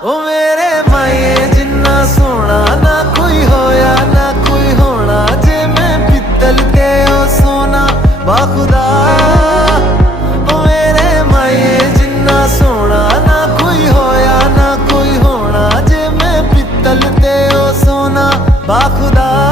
ओ मेरे माए जिन्ना सोना ना कोई होया ना कोई होना, जे मैं पित्तल ते ओ सोना बाखुदा। ओ मेरे माए जिन्ना सोना ना कोई होया ना कोई होना, जे मैं पित्तल ते ओ सोना बाखुदा।